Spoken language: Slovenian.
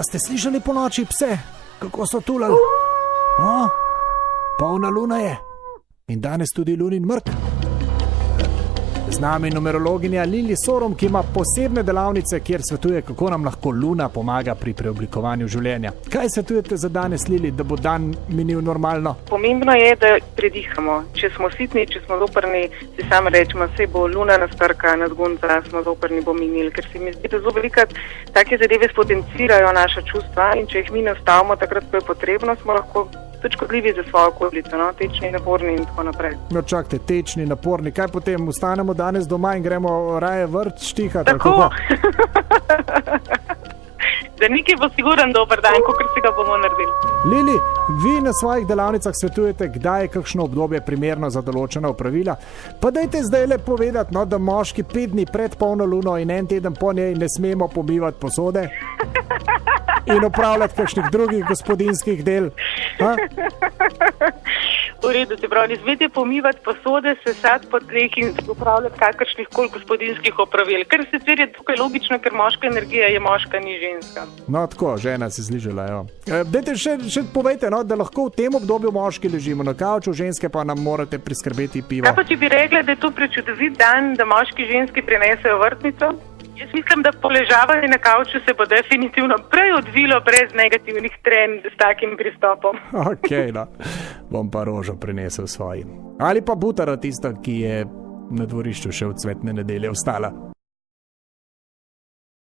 A ste slišali po noči pse, kako so tulali? Polna luna je in danes tudi lunin mrk. Z nami numerologinja Lili Sorom, ki ima posebne delavnice, kjer svetuje, kako nam lahko luna pomaga pri preoblikovanju življenja. Kaj svetujete za danes, Lili, da bo dan minil normalno? Pomembno je, da predihamo. Če smo sitni, če smo zoprni, si sami rečemo, sej bo luna nas trka, nas gunca, smo zoprni, bo minil, ker se mi zdi, da zelo velikrat take zadeve spotencirajo naša čustva in če jih mi ne ustavimo takrat, ko je potrebno, smo lahko tudi škodljivi za svojo okolico, no? Tečni, naporni in tako naprej. No čakajte, tečni, naporni, kaj potem? Ustanemo danes doma in gremo raje vrt štihati? Tako. Da nekaj bo siguren dober dan, kot si ga bomo naredili. Lili, vi na svojih delavnicah svetujete, kdaj je kakšno obdobje primerno za določena opravila. Pa dajte zdaj le povedati, no, da moški 5 dni pred polno luno in 1 teden po njej ne smemo pomivati posode in opravljati kakšnih drugih gospodinjskih del. Ha? V redu, se pravi, ne smete pomivati posode, sesati po tleh in upravljati kakršnih koli gospodinjskih opravil. Ker sicer je tukaj logično, ker moška energija je moška, ni ženska. No tako, žena se zližala, jo. Dajte še povejte, no, da lahko v tem obdobju moški ležimo na kavču, ženske pa nam morate priskrbeti pivo. Kaj pa če bi rekla, da je to prečudovit dan, da moški ženski prinesejo vrtnico? Jaz mislim, da poležavanje na kavču se bo definitivno prej odvilo brez negativnih trend s takim pristopom. Ok, no. Bom pa rožo prinesel svoji. Ali pa butara tista, ki je na dvorišču še od cvetne nedelje ostala.